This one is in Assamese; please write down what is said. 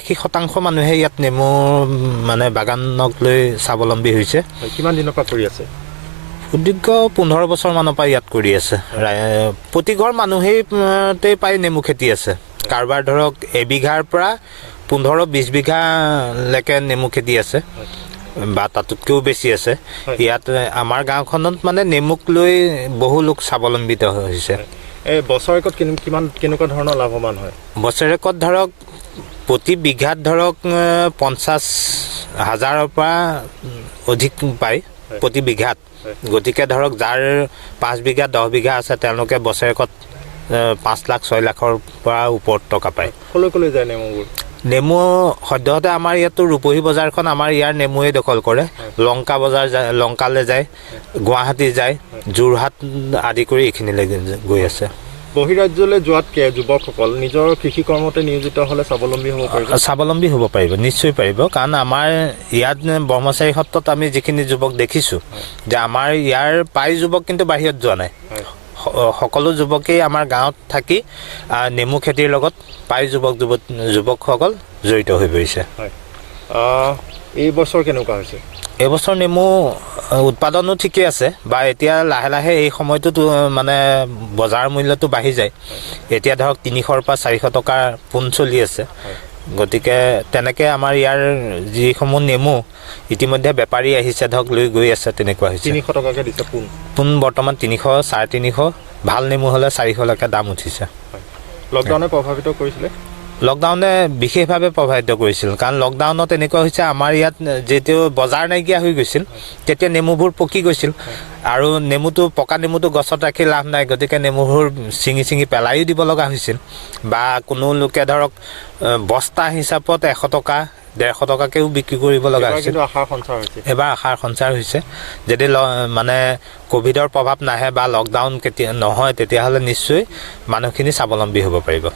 80% মানুহে ইয়াত নেমু মানে বাগানক লৈ স্বাৱলম্বী হৈছে। কিমান দিনৰ পৰা কৰি আছে? সুদীৰ্ঘ 15 বছৰ মানৰ পৰা ইয়াত কৰি আছে। প্ৰতি ঘৰ মানুহেই প্ৰায় নেমু খেতি আছে। কাৰোবাৰ ধৰক এবিঘাৰ পৰা 15-20 বিঘালৈকে নেমু খেতি আছে বা তাতোতকৈও বেছি আছে। ইয়াত আমাৰ গাঁওখনত মানে নেমুক লৈ বহু লোক স্বাৱলম্বিত হৈছে। বছৰেকত কেনেকুৱা ধৰণৰ লাভৱান হয়? বছৰেকত ধৰক প্ৰতি বিঘাত ধৰক 50,000ৰ পৰা অধিক পায় প্ৰতি বিঘাত। গতিকে ধৰক যাৰ 5 বিঘা 10 বিঘা আছে তেওঁলোকে বছৰেকত 5 লাখ 6 লাখৰ পৰা ওপৰত টকা পায়। কলৈ যায় নেমুবোৰ? নেমু সদ্যহতে আমাৰ ইয়াতো ৰূপহী বজাৰখন আমাৰ ইয়াৰ নেমুৱে দখল কৰে। লংকা বজাৰ যায়, লংকালৈ যায়, গুৱাহাটী যায়, যোৰহাট আদি কৰি এইখিনিলৈ গৈ আছে। বহিৰাজ্যলৈ যোৱাতকৈ যুৱকসকল নিজৰ কৃষি কৰ্মতে নিয়োজিত হ'লে স্বাৱলম্বী হ'ব পাৰিব? স্বাৱলম্বী হ'ব পাৰিব, নিশ্চয় পাৰিব। কাৰণ আমাৰ ইয়াত ব্ৰহ্মচাৰী সত্ৰত আমি যিখিনি যুৱক দেখিছোঁ যে আমাৰ ইয়াৰ প্ৰায় যুৱক কিন্তু বাহিৰত যোৱা নাই। সকলো যুৱকেই আমাৰ গাঁৱত থাকি নেমু খেতিৰ লগত প্ৰায় যুৱকসকল জড়িত হৈ পৰিছে। এই বছৰ কেনেকুৱা হৈছে? এইবছৰ নেমু উৎপাদনো ঠিকেই আছে বা এতিয়া লাহে লাহে এই সময়টোত মানে বজাৰ মূল্যটো বাঢ়ি যায়। এতিয়া ধৰক 300ৰ পৰা 400 টকাৰ পোন চলি আছে। গতিকে তেনেকৈ আমাৰ ইয়াৰ যিসমূহ নেমু ইতিমধ্যে বেপাৰী আহিছে ধৰক লৈ গৈ আছে, তেনেকুৱা হৈছে। 300 টকাকৈ দিছে পোন বৰ্তমান 300, 350, ভাল নেমু হ'লে 400লৈকে দাম উঠিছে। লকডাউনে প্ৰভাৱিত কৰিছিলে? লকডাউনে বিশেষভাৱে প্ৰভাৱিত কৰিছিল। কাৰণ লকডাউনত এনেকুৱা হৈছে আমাৰ ইয়াত যেতিয়া বজাৰ নাইকিয়া হৈ গৈছিল তেতিয়া নেমুবোৰ পকি গৈছিল আৰু পকা নেমুটো গছত ৰাখি লাভ নাই। গতিকে নেমুবোৰ ছিঙি পেলাইও দিব লগা হৈছিল বা কোনো লোকে ধৰক বস্তা হিচাপত 100 টকা 150 টকাকেও বিক্ৰী কৰিব লগা হৈছিল। এবাৰ আশাৰ সঞ্চাৰ হৈছে। যদি মানে ক'ভিডৰ প্ৰভাৱ নাহে বা লকডাউন কেতিয়া নহয় তেতিয়াহ'লে নিশ্চয় মানুহখিনি স্বাৱলম্বী হ'ব পাৰিব।